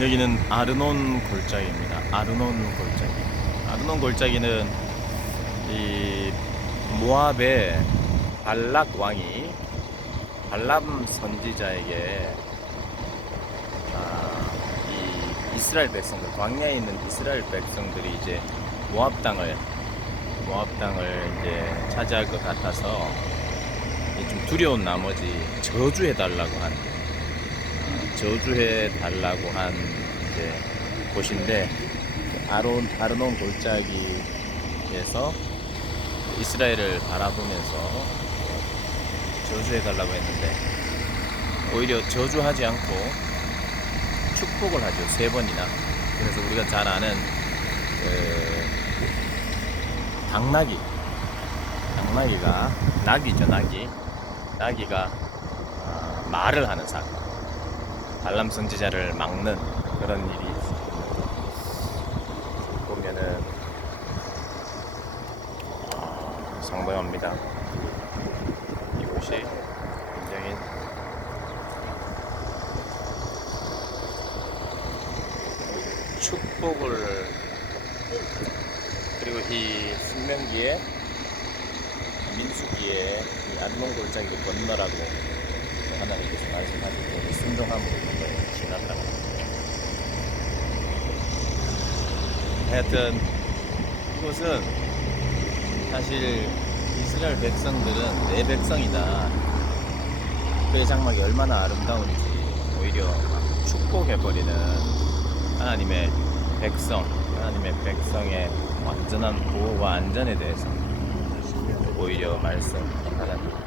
여기는 아르논 골짜기입니다. 아르논 골짜기. 아르논 골짜기는 이 모압의 발락 왕이 발람 선지자에게 아, 이 이스라엘 백성들 광야에 있는 이스라엘 백성들이 이제 모압 땅을 모압 땅을 이제 차지할 것 같아서 좀 두려운 나머지 저주해 달라고 한 저주해 달라고 한 이제 곳인데 아론 아르논 골짜기에서 이스라엘을 바라보면서 저주해 달라고 했는데 오히려 저주하지 않고 축복을 하죠 세 번이나. 그래서 우리가 잘 아는 그 당나귀. 당나귀가 낙이죠 낙이 낙이가 아, 말을 하는 사건 발람 선지자를 막는 그런 일이 보면은 아, 상당합니다. 이곳이 굉장히 축복을 그리고 이 신명기에 민수기에 이 안농 골짜기를 건너라고 하나님께서 말씀하실 때 순종함으로 건너 지나가라. 하여튼 이곳은 사실 이스라엘 백성들은 내 백성이다. 그의 장막이 얼마나 아름다운지 오히려 막 축복해버리는 하나님의 백성, 하나님의 백성의 완전한 보호와 안전에 대해서 오히려 말씀하는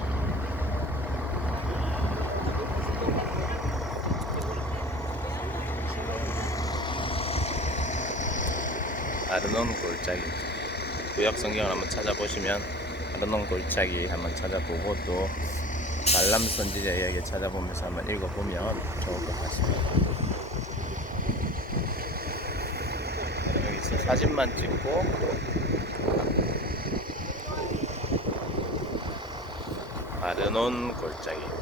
아르논 골짜기. 구약 성경을 한번 찾아보시면 아르논 골짜기 한번 찾아보고 또 말람 선지자 이야기 찾아보면서 한번 읽어보면 좋을 것 같습니다. 여기서 사진만 찍고. 아르논 골짜기